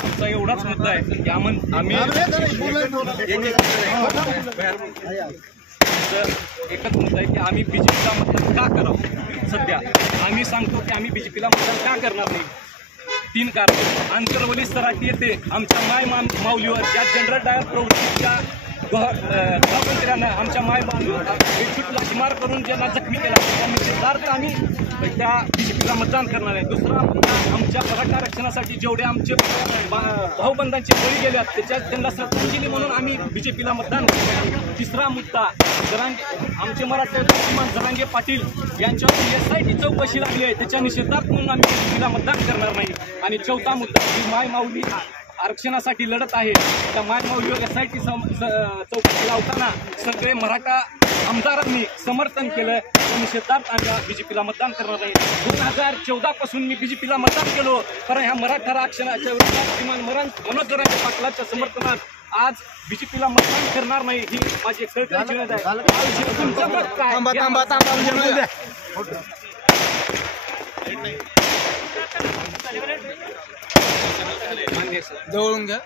आमचा एवढाच मुद्दा आहे की आम्ही एकच मुद्दा आहे की आम्ही बीजेपीला मतदान का करावं. सध्या आम्ही सांगतो की आम्ही बीजेपीला मतदान का करणार नाही. 3 कारण. आंतरवली स्तरात येते आमच्या माऊलीवर ज्या जनरल डायर प्रवृत्तीच्या गृहमंत्र्यानं आमच्या बेछूट लाठीमार करून ज्यांना जखमी केला त्या निषेधार्थ आम्ही त्या बीजेपीला मतदान करणार आहे. दुसरा मुद्दा आमच्या मराठा आरक्षणासाठी जेवढे आमचे भाऊबंधांचे बळी गेले त्यांना श्रद्धांजली म्हणून आम्ही बीजेपीला मतदान करणार. तिसरा मुद्दा आमचे मराठा किमान जरांगे पाटील यांच्यावर SIT चौकशी लागली आहे त्याच्या निषेधार्थ म्हणून आम्ही बीजेपीला मतदान करणार नाही. आणि चौथा मुद्दा की माऊली आरक्षणासाठी लढत आहे त्या माऊलीवर SIT चौकशी लावताना सगळे मराठा आमदारांनी समर्थन केलं. निषेधार्थ आम्ही बीजेपीला मतदान करणार नाही. 2014 पासून मी बीजेपीला मतदान केलो कारण ह्या मराठा आरक्षणाच्या विरोधात किमान मनोज जरांगे पाटलाच्या समर्थनात आज बीजेपीला मतदान करणार नाही ही माझी एक कळकळीची विनंती आहे. तुमचं मत काय? जवळून घ्या.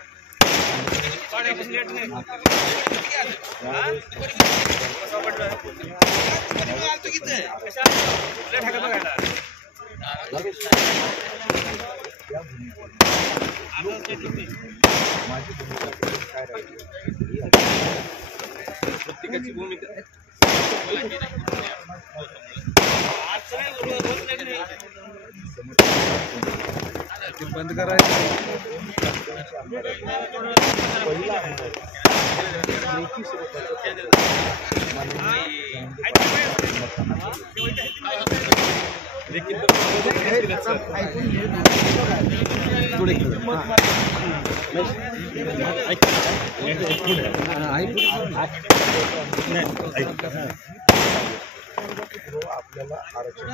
प्रत्येकाची भूमिका बंद करायचं. आपल्याला आरक्षण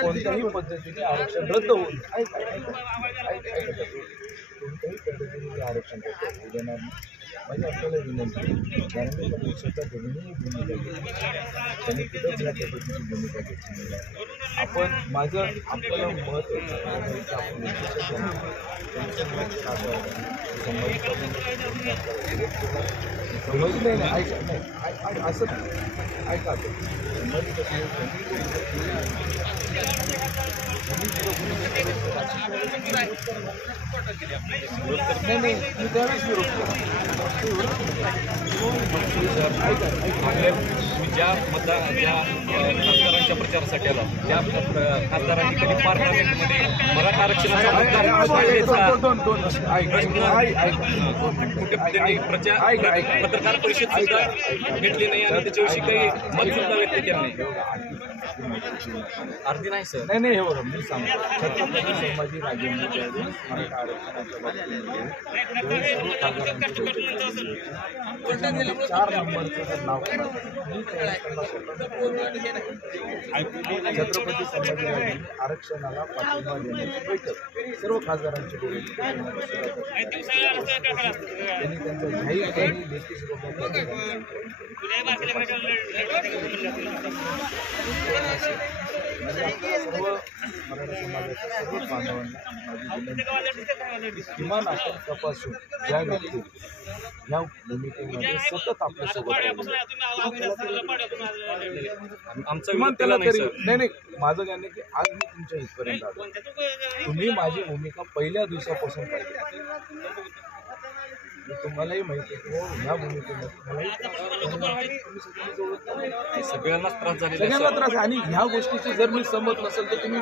कोणत्याही पद्धतीने आरक्षण रद्द होईल. कोणत्याही पद्धतीने आरक्षण रद्द देणार नाही. म्हणजे आपल्याला विनंती कारण पक्षाच्या दोन्ही भूमिका त्यांनी कुठंच या पद्धतीची भूमिका घेतलेली आहे. आपण आपल्याला मत समजले नाही. ऐका असं ऐका नाही मी त्यावेळेस विरोध ज्या खासदारांच्या प्रचारासाठी आला त्या खासदारांनी कधी पार्लमेंटमध्ये मराठा आरक्षणाचा पत्रकार परिषद सुद्धा घेतली नाही आणि त्याच्याविषयी काही मत सुद्धा व्यक्त केलं नाही. अर्धी नाही सर. नाही हे बघा मी सांगतो छत्रपती संभाजी राजेंद्र मराठा आरक्षणाच्या बाबतीत 4 नंबरचं जर नाव छत्रपती संभाजी आरक्षणाला पाठिंबा देण्याची बैठक सर्व खासदारांची त्यांनी त्यांच्या जाहीर लेखी स्वरूपात सर्व मराठा समाजाच्या सर्व बांधवांना किमान आपण तपासून ज्या व्यक्ती या भूमिकेमध्ये सतत आपल्यासोबत आमचा किमान त्याला तरी नाही माझं म्हणणं की आज मी तुमच्या इथपर्यंत आलो. तुम्ही माझी भूमिका पहिल्या दिवसापासून पाहिजे. तुम्हालाही माहिती आहे की ह्या भूमिकेमध्ये सगळ्यांनाच त्रास झालेला सगळ्यांना त्रास. आणि ह्या गोष्टीची जर मी सहमत नसेल तर तुम्ही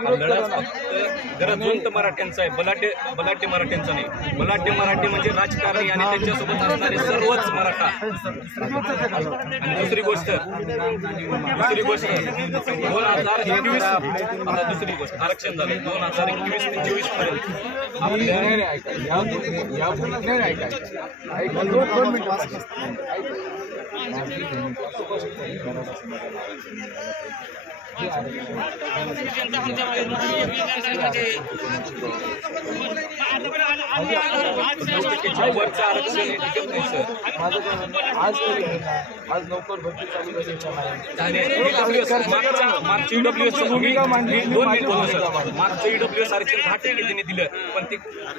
गरजवंत मराठ्यांचा आहे. बलाढ्य मराठ्यांचा नाही. बलाढ्य मराठी म्हणजे राजकारणी आणि त्यांच्यासोबत असणारे सर्वच मराठा. आणि दुसरी गोष्ट 2021 आता दुसरी गोष्ट आरक्षण झालं 2021 ते 24 पर्यंत आपल्या दोन मिनिटं माझी भूमिका स्पष्टपणे मराठा समाजाला आरक्षण मिळालं वरचं आरक्षण आहे, टिकत नाही सर. माझं काय म्हणणं, आज तरी आहे ना, आज नोकर भरती चालू कशी मागच्या ईडब्ल्यूएस भूमिका मांडली 2 मिनिट बोलू सर. मागच्या ईडब्ल्यूएस आरक्षण 10% त्यांनी दिलं, पण ते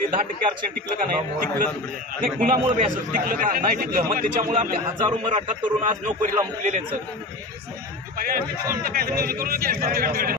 10% आरक्षण टिकलं का नाही? टिकलं नाही. कुणामुळे बी असं टिकलं का नाही टिकलं? मग त्याच्यामुळे आपले हजारो मराठा तरुण आज नोकरीला मुकलेले आहेत सर.